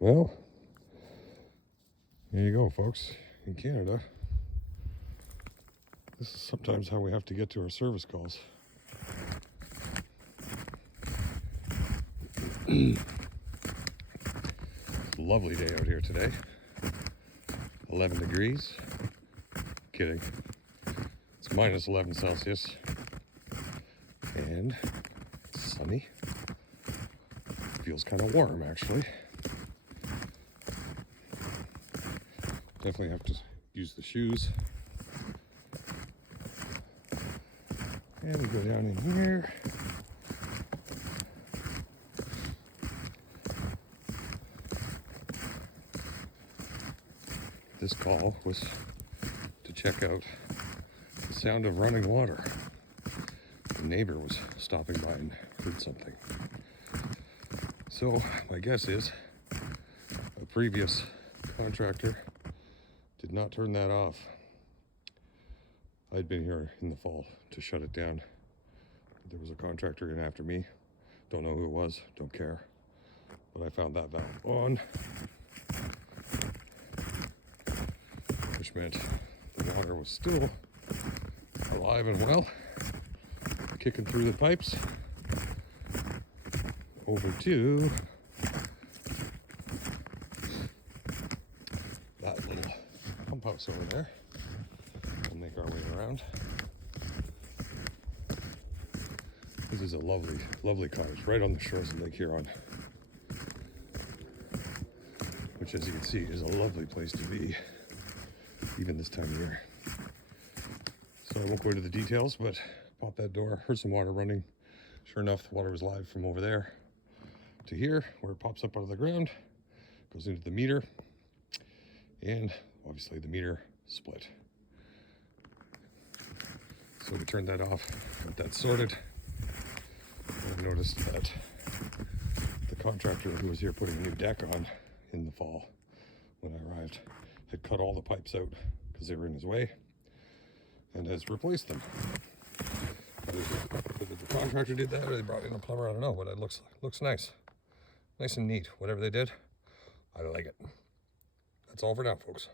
Well, there you go, folks. In Canada, this is sometimes how we have to get to our service calls. It's a lovely day out here today. 11 degrees. Kidding. It's minus 11 Celsius. And it's sunny. Feels kind of warm, actually. Definitely have to use the shoes. And we go down in here. This call was to check out the sound of running water. The neighbor was stopping by and heard something. So my guess is a previous contractor did not turn that off. I'd been here in the fall to shut it down. There was a contractor in after me. Don't know who it was, don't care. But I found that valve on, which meant the water was still alive and well, kicking through the pipes over to that little pump house over there. We'll make our way around. This is a lovely, lovely cottage right on the shores of Lake Huron, which, as you can see, is a lovely place to be, even this time of year. So I won't go into the details, but popped that door, heard some water running. Sure enough, the water was live from over there to here, where it pops up out of the ground, goes into the meter, and obviously the meter split. So we turned that off, got that sorted. I noticed that the contractor who was here putting a new deck on in the fall when I arrived had cut all the pipes out because they were in his way and has replaced them. Whether the contractor did that or they brought in a plumber, I don't know, but it looks nice. Nice and neat. Whatever they did, I like it. That's all for now, folks.